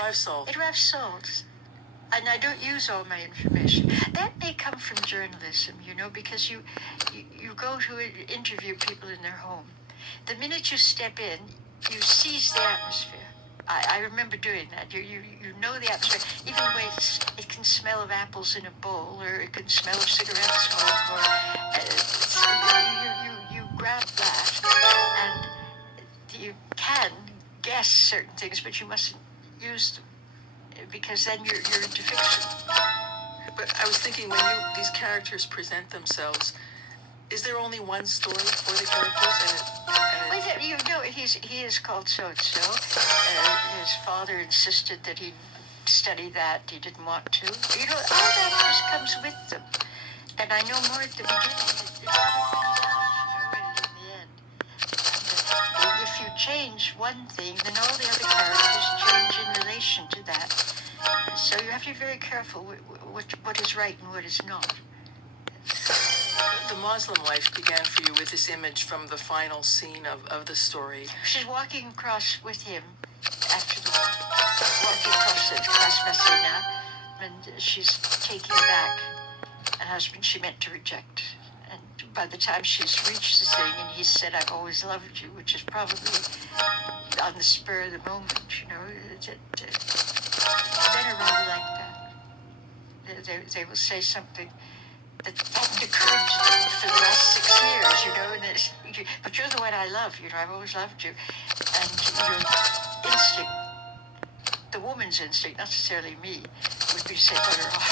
arrives salt. It arrives salt. And I don't use all my information. That may come from journalism, because you go to interview people in their home. The minute you step in, you seize the atmosphere. I remember doing that. You know the atmosphere. Even the way it can smell of apples in a bowl, or it can smell of cigarette smoke, or you grab that, and you can guess certain things, but you mustn't use them, because then you're into fiction. But I was thinking, when these characters present themselves, is there only one story for the characters? He is called so-and-so. His father insisted that he study that. He didn't want to. All that just comes with them. And I know more at the beginning. It all comes out, in the end. And if you change one thing, then all the other characters change in relation to that. So you have to be very careful what is right and what is not. The Muslim wife began for you with this image from the final scene of the story. She's walking across with him after the war, walking across the Place Masséna, and she's taking back a husband she meant to reject. And by the time she's reached the thing, and he said, "I've always loved you," which is probably on the spur of the moment, men are rather like that. They will say something that hadn't occurred to them for the last 6 years, and but you're the one I love, I've always loved you. And your instinct, the woman's instinct, not necessarily me, would be to say, put her off.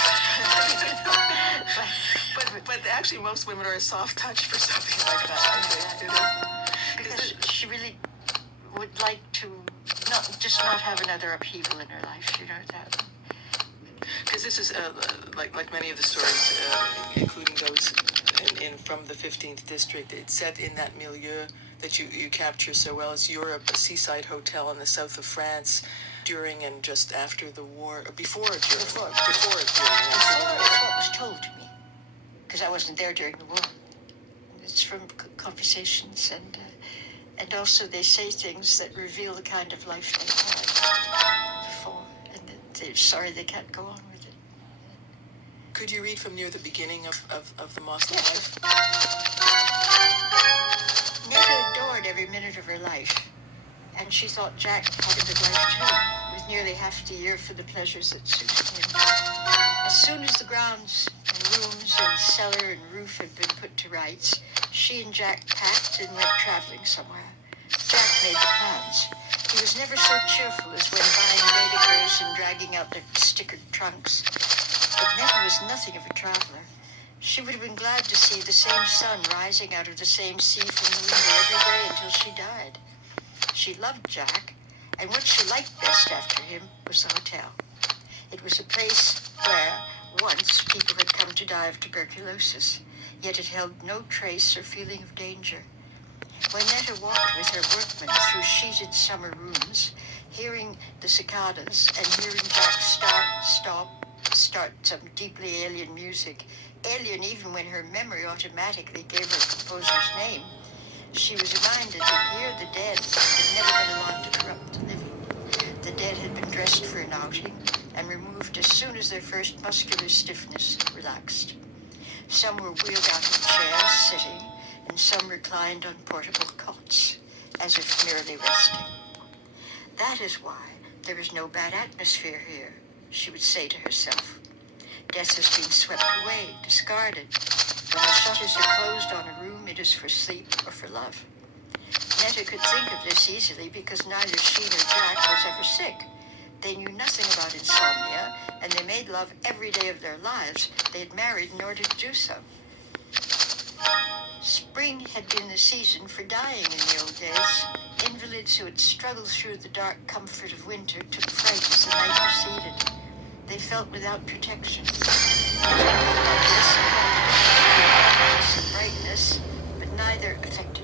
but actually most women are a soft touch for something like that. Because she really would like to not have another upheaval in her life, that. Because this is like many of the stories, including those in from the 15th district. It's set in that milieu that you capture so well. It's Europe, a seaside hotel in the south of France, during and just after the war, before or during. Before is what was told to me, because I wasn't there during the war. It's from conversations, and also they say things that reveal the kind of life they had before, and they're sorry they can't go on with it. Could you read from near the beginning of the Muslim life? Netta adored every minute of her life, and she thought Jack had a good life too, with nearly half the year for the pleasures that suited him. As soon as the grounds and rooms and cellar and roof had been put to rights, she and Jack packed and went traveling somewhere. Jack made the plans. He was never so cheerful as when buying Baedekers and dragging out their stickered trunks. But Netta was nothing of a traveler. She would have been glad to see the same sun rising out of the same sea from the window every day until she died. She loved Jack, and what she liked best after him was the hotel. It was a place where once people had come to die of tuberculosis, yet it held no trace or feeling of danger. When Netta walked with her workmen through sheeted summer rooms, hearing the cicadas and hearing Jack start some deeply alien music, alien even when her memory automatically gave her a composer's name, she was reminded that here the dead had never been allowed to corrupt the living. The dead had been dressed for an outing and removed as soon as their first muscular stiffness relaxed. Some were wheeled out of chairs, sitting, and some reclined on portable cots, as if merely resting. That is why there is no bad atmosphere here, she would say to herself. Death has been swept away, discarded. When the shutters are closed on a room, it is for sleep or for love. Netta could think of this easily because neither she nor Jack was ever sick. They knew nothing about insomnia, and they made love every day of their lives. They had married in order to do so. Spring had been the season for dying in the old days. Invalids who had struggled through the dark comfort of winter took fright as the night receded. They felt without protection. Some brightness, but neither affected